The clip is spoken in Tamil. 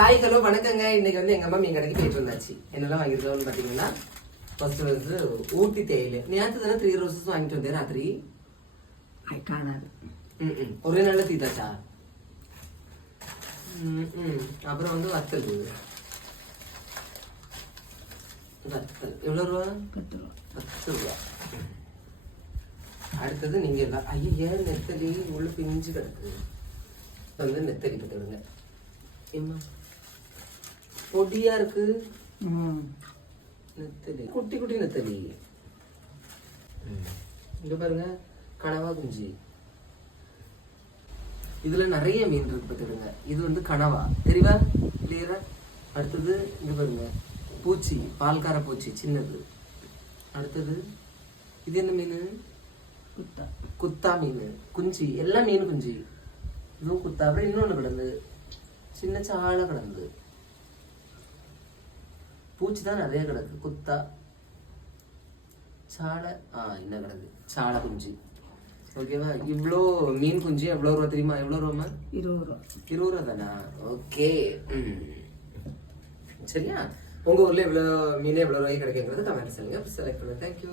ஹாய் ஹலோ வணக்கங்க. இன்னைக்கு வந்து எங்க அம்மா மீன் கடைக்கு போயிட்டு வந்தாச்சு. என்னெல்லாம் வாங்கியிருக்கோம்னு பாத்தீங்கன்னா ஃபர்ஸ்ட் வந்து ஊட்டி தேயிலை. நேற்று தானே த்ரீ ரோசஸ் வாங்கிட்டு வந்தேன் ராத்திரி. காணாது ம். ஒரே நாள்ல தீதாச்சா ம். அப்புறம் வந்து வத்தல். வத்தல். எவ்வளவு ரூபா? பத்து ரூபா. பத்து ரூபா. அடுத்தது நீங்க எல்லாம் ஐயா நெத்தலி உள்ள பிஞ்சு கிடக்கு. வந்து நெத்தலி பத்துடுங்க ஏம்மா? பொடியா இருக்கு. ம். நெத்தலி. குட்டி குட்டி நெத்தலி. இங்க பாருங்க கனவா குஞ்சு. இதுல நிறைய மீன் இருக்கு பார்த்துடுங்க இது வந்து கனவா. தெரியுதா? கிளியரா அடுத்தது இங்க பாருங்க பூச்சி பால்கார பூச்சி சின்னது. அடுத்தது இது என்ன மீன்? குத்தா. குத்தா மீன். குஞ்சு. எல்லாம் மீன் குஞ்சு. இதுவும் குத்தா. அப்புறம் இன்னொன்று கிடந்து. சின்ன சாலை கிடந்து. பூச்சி தான் நிறைய கிடக்கு. குத்தா சாலை ஆ என்ன கிடக்கு? சாலை குஞ்சு. ஓகேவா இவ்வளோ மீன் குஞ்சு எவ்வளோ ரூபா தெரியுமா? எவ்வளோ ரூபாமா இருபது ரூபா. இருபது ரூபா தானா? ஓகே சரியா? உங்க ஊர்ல எவ்வளோ மீன் எவ்வளோ ரூபாய்க்கு கிடைக்குங்கிறது கமெண்ட் சொல்லுங்க. செலக்ட் பண்ணுங்க. Thank you